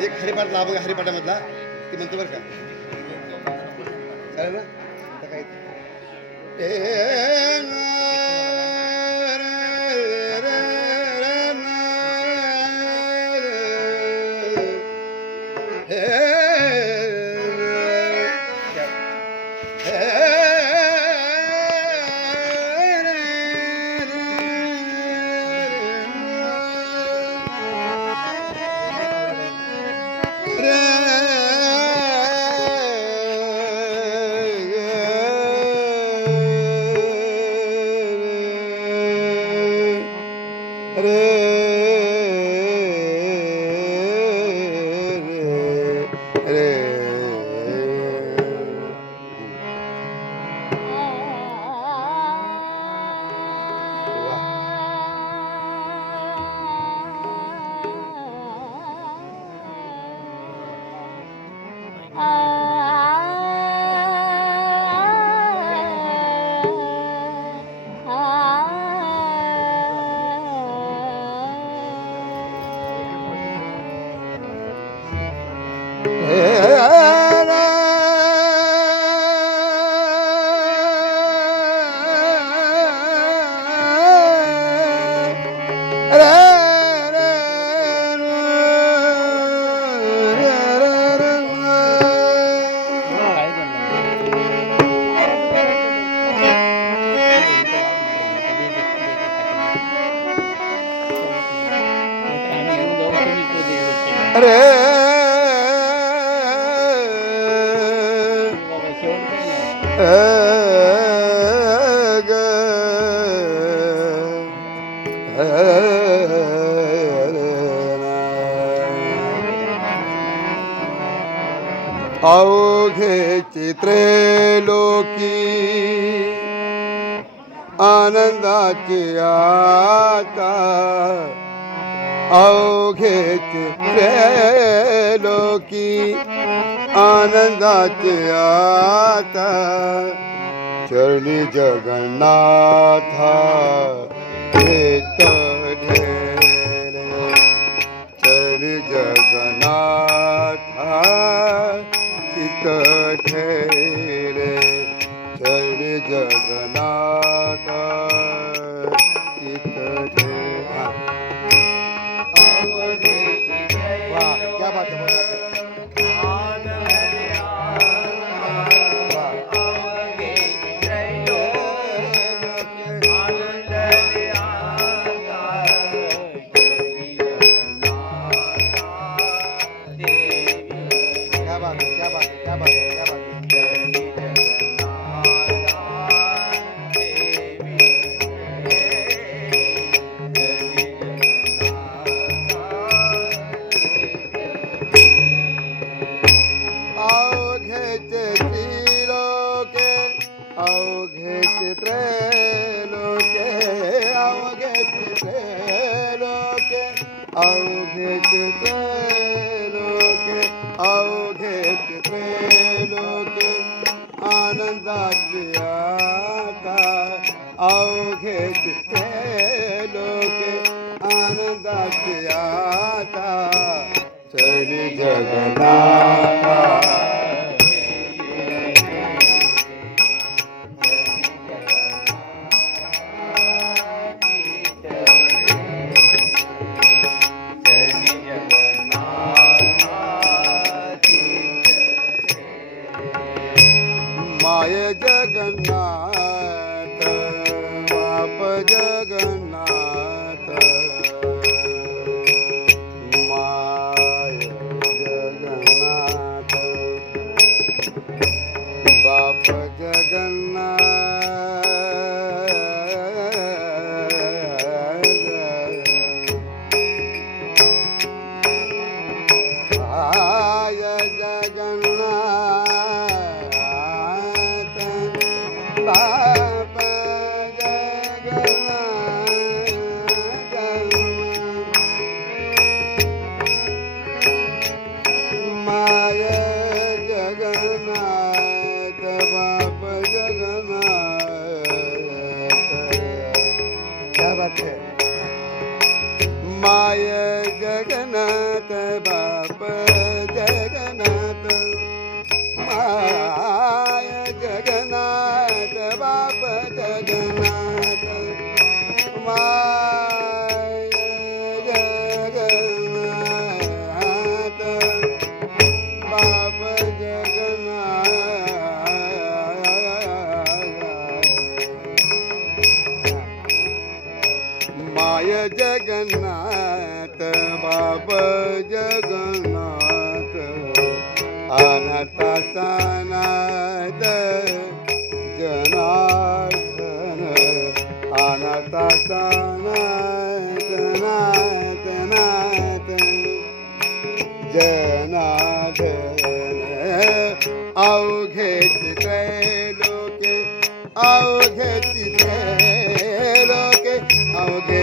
एक हरिपाठ लाभ हरिपाठामधला. ती म्हणतो बरं का. चालेल ना? काय? ए Hare अवघे चित्रे लोकी आनंदाची आता अवघे चित्रे लोकी आनंदाचे आता चरणी जगन्नाथा चित्रे लोके अवघेचे त्रैलोके अवघेचे त्रैलोके अवघेचे त्रैलोके अवघेचे त्रैलोके आनंदाची आता अवघेचे त्रैलोके आनंदाची आता. चरी जगन्नाथा जगन्नाथ बाप जग जगन्नाथ बाप जगन्नाथ. माय जगन्नाथ बाप जगन्नाथ. माय जगन्नाथ बाप जगन्नाथ. माय जगन्नाथ अनाथ बाप जगनाथ अनाथाचा नाद जनार्दन अनाथाचा नाद नाथ नाथ जनार्दन। अवघे तिथे लोके अवघे तिथे लोके अवघे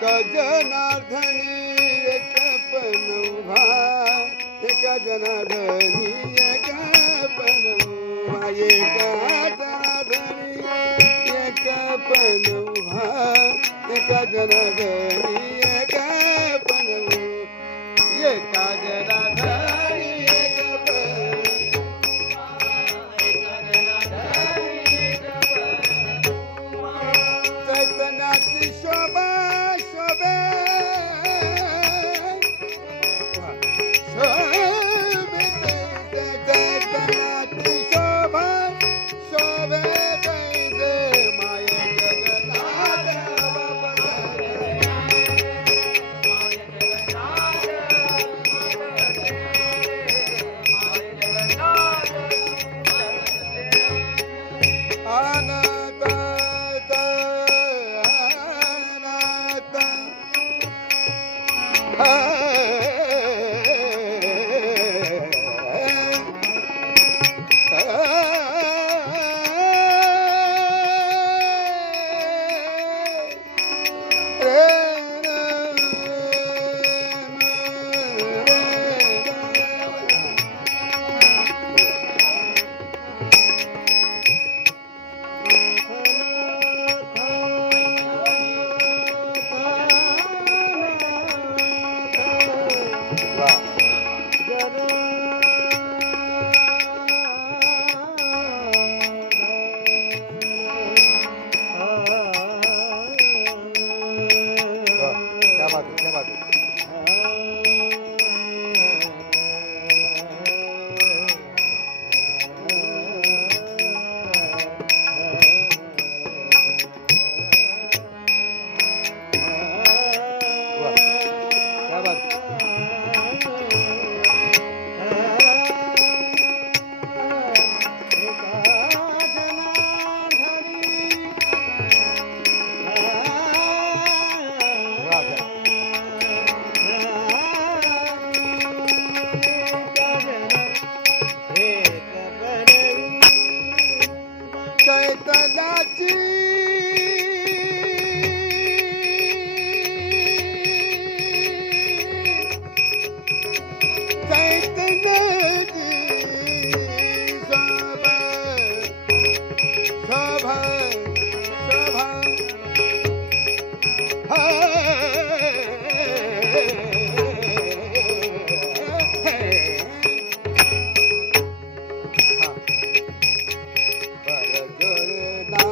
गजनार्दनी एक पनवा गजनार्दनी एक पनवा एक गजनार्दनी एक पनवा एक गजनार्दनी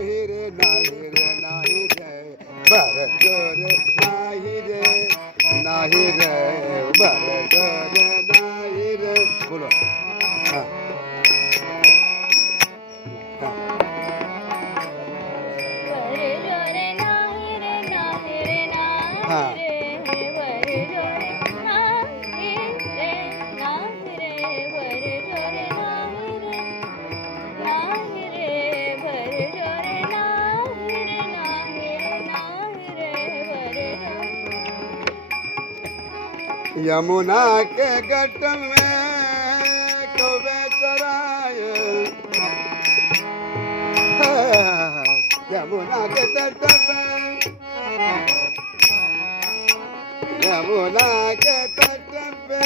नाही रे नाही रे नाही रे बर गर नाही रे नाही रे बर गर नाही रे बोलो यमुना के गट में कौवे चराए यमुना के तट में यमुना के तट पे